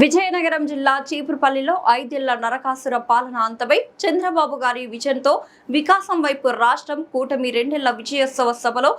విజయనగరం జిల్లా చీపురుపల్లిలో 5 ఏళ్ల నరకాసుర పాలన అంతమై చంద్రబాబు గారి విజన్తో వికాసం వైపు రాష్ట్రం కూటమి 2 ఏళ్ల విజయోత్సవ సభలో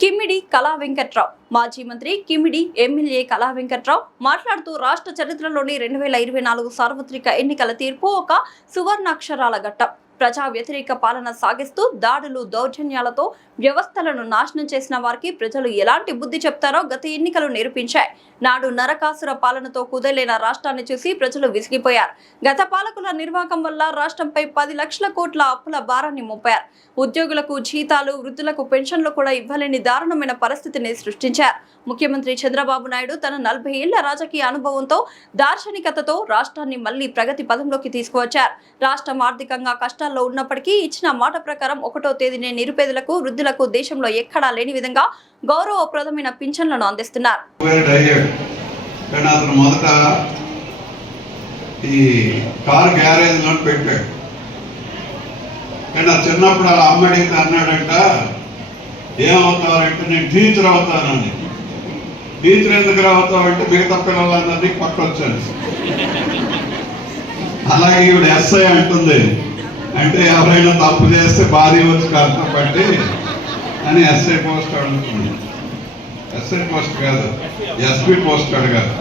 కిమ్మిడి కళా వెంకట్రావు, మాజీ మంత్రి కిమ్మిడి ఎమ్మెల్యే కళా వెంకట్రావు మాట్లాడుతూ రాష్ట్ర చరిత్రలోని 2024 సార్వత్రిక ఎన్నికల తీర్పు ఒక సువర్ణాక్షరాల ఘట్టం. ప్రజా వ్యతిరేక పాలన సాగిస్తూ దాడులు దౌర్జన్యాలతో వ్యవస్థలను నాశనం చేసిన వారికి ప్రజలు ఎలాంటి బుద్ధి చెప్తారో గత ఎన్నికలు నిరూపించాయి. నాడు నరకాసుర పాలనతో కుదేలైన రాష్ట్రాన్ని చూసి ప్రజలు విసిగిపోయారు. గత పాలకుల నిర్వాహకం వల్ల రాష్ట్రంపై 10 లక్షల కోట్ల అప్పుల భారాన్ని మోపారు. ఉద్యోగులకు జీతాలు, వృద్ధులకు పెన్షన్లు కూడా ఇవ్వలేని దారుణమైన పరిస్థితిని సృష్టించారు. ముఖ్యమంత్రి చంద్రబాబు నాయుడు తన 40 ఏళ్ల రాజకీయ అనుభవంతో, దార్శనికతతో రాష్ట్రాన్ని మళ్లీ ప్రగతి పదంలోకి తీసుకువచ్చారు. రాష్ట్రం ఆర్థికంగా కష్టాల్లో ఉన్నప్పటికీ ఇచ్చిన మాట ప్రకారం 1వ తేదీనే నిరుపేదలకు, వృద్ధులకు దేశంలో ఎక్కడా లేని విధంగా గౌరవప్రదమైన పింఛన్లను అందిస్తున్నారు. మొదట ఈ కారు గ్యారేజ్ లో పెట్టాడు. కానీ చిన్నప్పుడు అలా అమ్మడితే అన్నాడంట, ఏమవుతావంటే నేను టీచర్ అవుతానని. టీచర్ ఎందుకు అవుతావంటే మిగతా పిల్లలందరినీ పక్కొచ్చాను. అలాగే ఇప్పుడు ఎస్ఐ అంటుంది, అంటే ఎవరైనా తప్పు చేస్తే భార్య వచ్చి కష్టపట్టి అని ఎస్ఐ పోస్ట్ అడుగుతుంది. ఎస్ఐ పోస్ట్ కాదు, ఎస్పీ పోస్ట్ అడగాలి.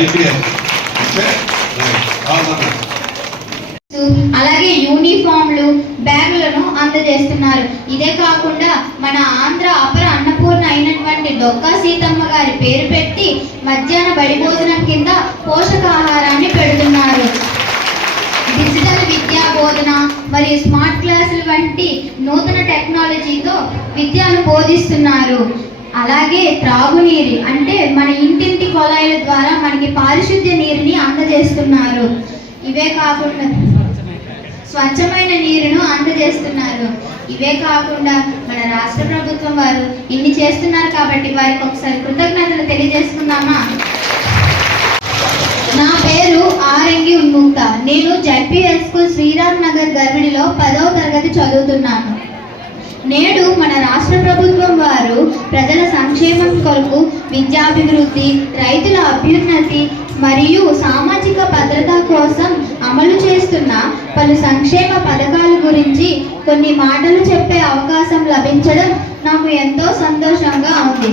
ఐపీఎస్. అలాగే యూనిఫామ్లు, బ్యాగులను అందజేస్తున్నారు. ఇదే కాకుండా మన ఆంధ్ర అపర అన్నపూర్ణ అయినటువంటి డొక్కా సీతమ్మ గారి పేరు పెట్టి మధ్యాహ్న బడి భోజనం కింద పోషకాహారాన్ని పెడుతున్నారు. డిజిటల్ విద్యా బోధన మరియు స్మార్ట్ క్లాసులు వంటి నూతన టెక్నాలజీతో విద్యను బోధిస్తున్నారు. అలాగే త్రాగునీరు అంటే మన ఇంటింటి కొలాయిల ద్వారా మనకి పారిశుద్ధ్య నీరుని అందజేస్తున్నారు. ఇవే కాకుండా స్వచ్ఛమైన నీరును అందజేస్తున్నారు. ఇవే కాకుండా మన రాష్ట్ర ప్రభుత్వం వారు ఇన్ని చేస్తున్నారు కాబట్టి వారికి ఒకసారి కృతజ్ఞతలు తెలియజేసుకుందామా. నా పేరు ఆరంగి ఉన్ముక్త. నేను జడ్పీఎస్ స్కూల్ శ్రీరామ్ నగర్ గర్భిణిలో 10వ తరగతి చదువుతున్నాను. నేడు మన రాష్ట్ర ప్రభుత్వం వారు ప్రజల సంక్షేమం కొరకు విద్యాభివృద్ధి, రైతుల అభ్యున్నతి మరియు సామాజిక భద్రత కోసం అమలు చేస్తున్న పలు సంక్షేమ పథకాల గురించి కొన్ని మాటలు చెప్పే అవకాశం లభించడం నాకు ఎంతో సంతోషంగా ఉంది.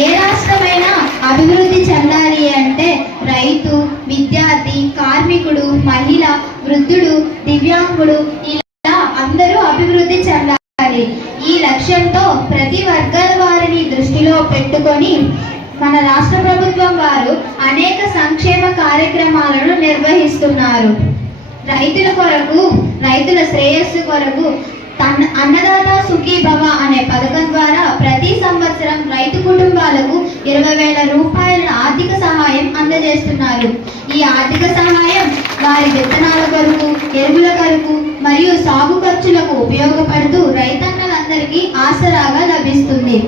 ఏ రాష్ట్రమైనా అభివృద్ధి చెందాలి అంటే రైతు, విద్యార్థి, కార్మికుడు, మహిళ, వృద్ధుడు, దివ్యాంగుడు ఇలా అందరూ అభివృద్ధి చెందాలి. ఈ లక్ష్యంతో ప్రతి వర్గాల వారిని దృష్టిలో పెట్టుకొని మన రాష్ట్ర ప్రభుత్వం వారు అనేక సంక్షేమ కార్యక్రమాలను నిర్వహిస్తున్నారు. రైతుల కొరకు, రైతుల శ్రేయస్సు కొరకు అన్నదాత సుఖీభవ అనే పథకం ద్వారా ప్రతి సంవత్సరం రైతు కుటుంబాలకు 20,000 రూపాయల ఆర్థిక సహాయం అందజేస్తున్నారు. ఈ ఆర్థిక సహాయం వారి విత్తనాల కొరకు, ఎరువుల కొరకు మరియు సాగు ఖర్చులకు ఉపయోగపడుతూ రైతన్నలందరికీ ఆసరాగా లభిస్తుంది.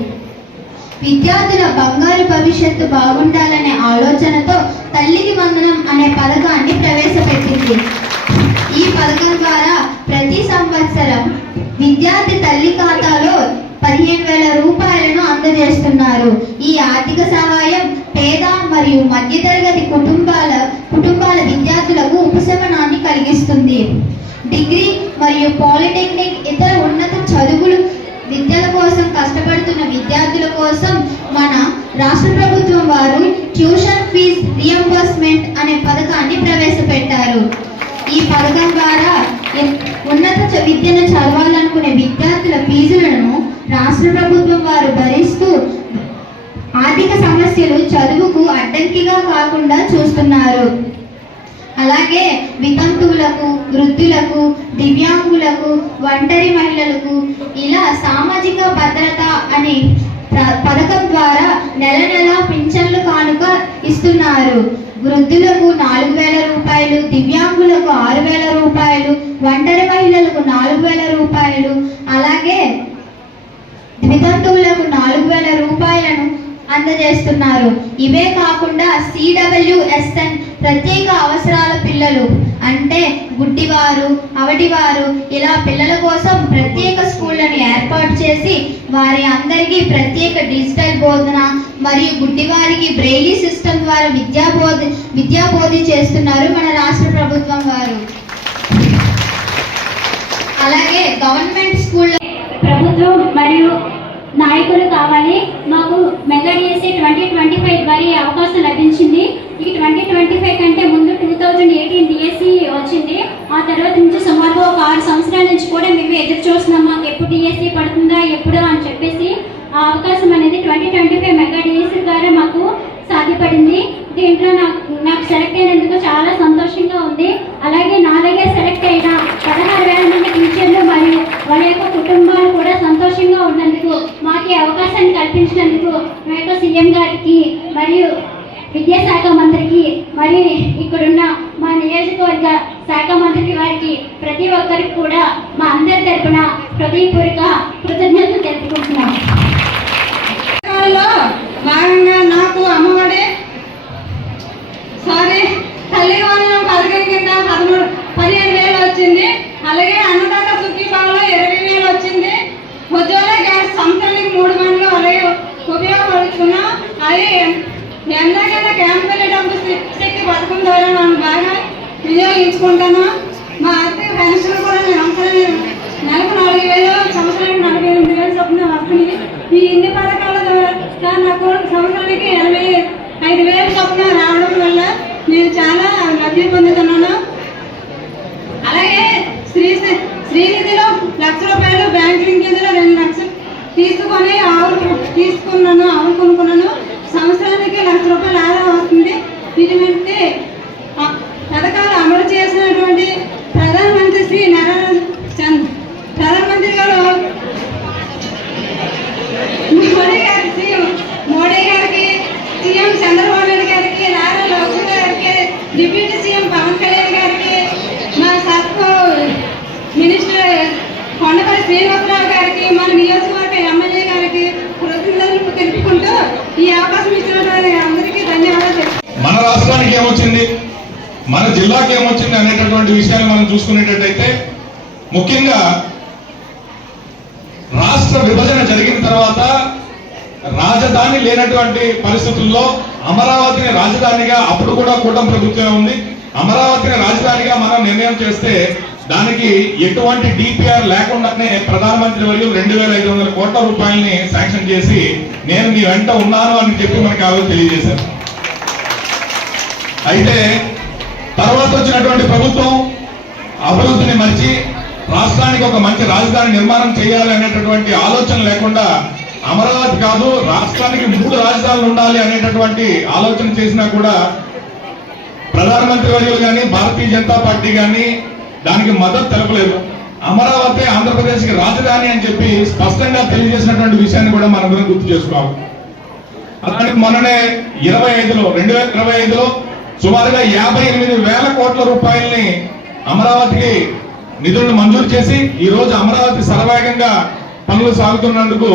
విద్యార్థుల బంగారు భవిష్యత్తు బాగుండాలనే ఆలోచనతో తల్లికి వందనం అనే పథకాన్ని ప్రవేశపెట్టింది. ఈ పథకం ద్వారా ప్రతి సంవత్సరం విద్యార్థి తల్లి ఖాతాలో 15,000 రూపాయలను అందజేస్తున్నారు. ఈ ఆర్థిక సహాయం పేద మరియు మధ్యతరగతి కుటుంబాల విద్యార్థులకు ఉపశమనాన్ని కలిగిస్తుంది. డిగ్రీ మరియు పాలిటెక్నిక్ ఇతర ఉన్నత చదువులు విద్యల కోసం కష్టపడుతున్న విద్యార్థుల కోసం మన రాష్ట్ర ప్రభుత్వం వారు ట్యూషన్ ఫీజ్ రియంబర్స్మెంట్ అనే పథకాన్ని ప్రవేశపెట్టారు. ఈ పథకం ద్వారా ఉన్నత విద్యను చదవాలనుకునే విద్యార్థుల ఫీజులను రాష్ట్ర ప్రభుత్వం వారు భరిస్తూ ఆర్థిక సమస్యలు చదువుకు అడ్డంకిగా కాకుండా చూస్తున్నారు. అలాగే వితంతువులకు, వృద్ధులకు, దివ్యాంగులకు, ఒంటరి మహిళలకు ఇలా సామాజిక భద్రత అనే పథకం ద్వారా నెల నెల పింఛన్లు కానుక ఇస్తున్నారు. వృద్ధులకు 4,000 రూపాయలు, దివ్యాంగులకు 6,000 రూపాయలు, ఒంటరి మహిళలకు 4,000 రూపాయలు, అలాగే వితంతువులకు 4,000 రూపాయలను అందజేస్తున్నారు. ఇవే కాకుండా CWSN ప్రత్యేక అవసరాల పిల్లలు అంటే గుడ్డివారు, అవటివారు ఇలా పిల్లల కోసం ప్రత్యేక స్కూళ్ళని ఏర్పాటు చేసి వారి అందరికీ ప్రత్యేక డిజిటల్ బోధన మరియు గుడ్డివారికి బ్రెయిలీ సిస్టమ్ ద్వారా విద్యాబోధి చేస్తున్నారు మన రాష్ట్ర ప్రభుత్వం వారు. అలాగే గవర్నమెంట్ స్కూల్లో ప్రభుత్వం మరియు నాయకులు కావాలి. మాకు మెగా డిఎస్సి 2025 ద్వారా ఈ అవకాశం లభించింది. ఈ 2025 కంటే ముందు 2018 డిఎస్సి వచ్చింది. ఆ తర్వాత నుంచి సుమారు ఒక 6 సంవత్సరాల నుంచి కూడా మేము ఎదురు చూస్తున్నాం, మాకు ఎప్పుడు డిఎస్సి పడుతుందా ఎప్పుడు అని చెప్పేసి. ఆ అవకాశం అనేది 2025 మెగా డిఎస్సి ద్వారా మాకు సాధ్యపడింది. దీంట్లో నాకు సెలెక్ట్ అయినందుకు చాలా సంతోషంగా ఉంది. అలాగే నా దగ్గర సెలెక్ట్ అయిన 16,000 మంది టీచర్లు మరియు వాళ్ళ యొక్క కుటుంబాలు కూడా సంతోషంగా ఉన్నందుకు, మాకు ఈ అవకాశాన్ని కల్పించినందుకు మా యొక్క సీఎం గారికి మరియు విద్యాశాఖ మంత్రికి మరియు ఇక్కడున్న మా నియోజకవర్గ శాఖ మంత్రికి వారికి ప్రతి ఒక్కరికి కూడా మా అందరి తరపున హృదయపూర్వక కృతజ్ఞతలు తెలుపుకుంటున్నాం. భాగంగా నాకు అమ్మఒడి తల్లి వందనం పథకం కింద 15,000 వచ్చింది. అలాగే అన్నదాత సుఖీభావలో 20,000 వచ్చింది. ఉజ్వల గ్యాస్ సంవత్సరానికి 3 మందిలో అలాగే ఉపయోగపడుతున్నాం. అలాగే ఎంతకైనా క్యాంపుల డబ్బు శక్తి పథకం ద్వారా మనం బాగా వినియోగించుకుంటాను. మా ఆర్థిక పెన్షన్ కూడా నెలకు 4,000, సంవత్సరానికి 48,000 చొప్పున వస్తుంది. ఈ ఇన్ని పథకాల ద్వారా నాకు సంవత్సరానికి 85,000 చొప్పున రావడం వల్ల నేను చాలా లబ్ధి పొందుతున్నాను. అలాగే శ్రీనిధిలో ₹1,00,000 బ్యాంక్ లింకేజ్లో 2 లక్షలు తీసుకొని ఆవులు కొనుక్కున్నాను. సంవత్సరానికి ₹1,00,000 ఆదాయం వస్తుంది. ఇటువంటి పథకాలు అమలు చేసినటువంటి ప్రధానమంత్రి గారు మోడీ గారికి, సీఎం చంద్రబాబు నాయుడు గారికి, నారా లోకేష్ గారికి, డిప్యూటీ సీఎం పవన్ కళ్యాణ్ గారికి, మా సర్ప మినిస్టర్ కొండపల్లి శ్రీనివాసరావు గారికి, మన నియోజకవర్గ ఎమ్మెల్యే గారికి కృతజ్ఞతలు తెలుపుకుంటూ ఈ అవకాశం ఇచ్చినటువంటి అందరికీ ధన్యవాదాలు. మన రాష్ట్రానికి ఏమొచ్చింది, మన జిల్లాకి ఏమొచ్చింది అనేటటువంటి విషయాలు మనం చూసుకునేటట్టయితే, ముఖ్యంగా రాష్ట్ర విభజన జరిగిన తర్వాత రాజధాని లేనటువంటి పరిస్థితుల్లో అమరావతిని రాజధానిగా, అప్పుడు కూడా కూటమి ప్రభుత్వమే ఉంది, అమరావతిని రాజధానిగా మనం నిర్ణయం చేస్తే దానికి ఎటువంటి డిపిఆర్ లేకుండానే ప్రధానమంత్రి వర్యులు 2,500 కోట్ల రూపాయలని శాంక్షన్ చేసి నేను మీ వెంట ఉన్నాను అని చెప్పి మనకి ఆ రోజు తెలియజేశారు. అయితే తర్వాత వచ్చినటువంటి ప్రభుత్వం అభివృద్ధిని మర్చి రాష్ట్రానికి ఒక మంచి రాజధాని నిర్మాణం చేయాలి అనేటటువంటి ఆలోచన లేకుండా అమరావతి కాదు రాష్ట్రానికి 3 రాజధానులు ఉండాలి అనేటటువంటి ఆలోచన చేసినా కూడా ప్రధానమంత్రి వర్యులు కానీ భారతీయ జనతా పార్టీ కానీ దానికి మద్దతు తెలపలేదు. అమరావతి ఆంధ్రప్రదేశ్ కి రాజధాని అని చెప్పి స్పష్టంగా తెలియజేసినటువంటి విషయాన్ని కూడా మనందరం గుర్తు చేసుకోవాలి. అలాంటి మొన్ననే 2025లో సుమారుగా 58,000 కోట్ల రూపాయలని అమరావతికి నిధులను మంజూరు చేసి ఈ రోజు అమరావతి సర్వేగంగా పనులు సాగుతున్నందుకు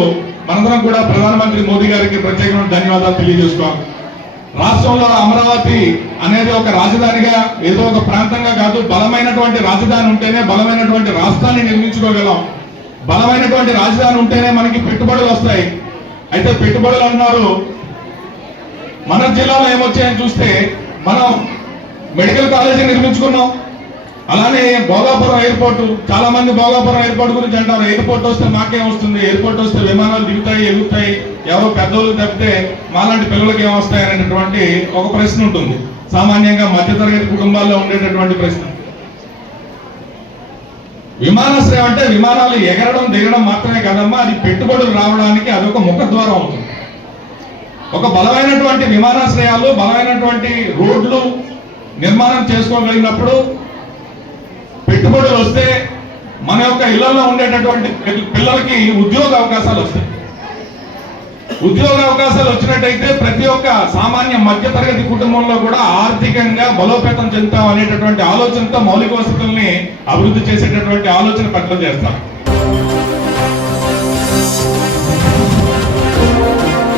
మనందరం కూడా ప్రధానమంత్రి మోదీ గారికి ప్రత్యేకమైన ధన్యవాదాలు తెలియజేసుకోవాలి. రాష్ట్రంలో అమరావతి అనేది ఒక రాజధానిగా ఏదో ఒక ప్రాంతంగా కాదు, బలమైనటువంటి రాజధాని ఉంటేనే బలమైనటువంటి రాష్ట్రాన్ని నిర్మించుకోగలం. బలమైనటువంటి రాజధాని ఉంటేనే మనకి పెట్టుబడులు వస్తాయి. అయితే పెట్టుబడులు అన్నారు, మన జిల్లాలో ఏమొచ్చాయని చూస్తే మనం మెడికల్ కాలేజీ నిర్మించుకున్నాం. అలానే భోగాపురం ఎయిర్పోర్ట్, చాలా మంది భోగాపురం ఎయిర్పోర్ట్ గురించి అంటారు, ఎయిర్పోర్ట్ వస్తే మాకేం వస్తుంది, ఎయిర్పోర్ట్ వస్తే విమానాలు దిగుతాయి ఎగుతాయి, ఎవరో పెద్దోళ్ళు తప్పితే మాలాంటి పిల్లలకి ఏమొస్తాయి అనేటటువంటి ఒక ప్రశ్న ఉంటుంది, సామాన్యంగా మధ్యతరగతి కుటుంబాల్లో ఉండేటటువంటి ప్రశ్న. విమానాశ్రయం అంటే విమానాలు ఎగరడం దిగడం మాత్రమే కాదమ్మా, అది పెట్టుబడులు రావడానికి అదొక ముఖద్వారం అవుతుంది. ఒక బలమైనటువంటి విమానాశ్రయాలు, బలమైనటువంటి రోడ్లు నిర్మాణం చేసుకోగలిగినప్పుడు పెట్టుబడులు వస్తే మన యొక్క ఇళ్లలో ఉండేటటువంటి పిల్లలకి ఉద్యోగ అవకాశాలు వస్తాయి. ఉద్యోగ అవకాశాలు వచ్చినట్టయితే ప్రతి ఒక్క సామాన్య మధ్యతరగతి కుటుంబంలో కూడా ఆర్థికంగా బలోపేతం చెందుతాం అనేటటువంటి ఆలోచనతో మౌలిక వసతుల్ని అభివృద్ధి చేసేటటువంటి ఆలోచన పట్ల చేస్తారు.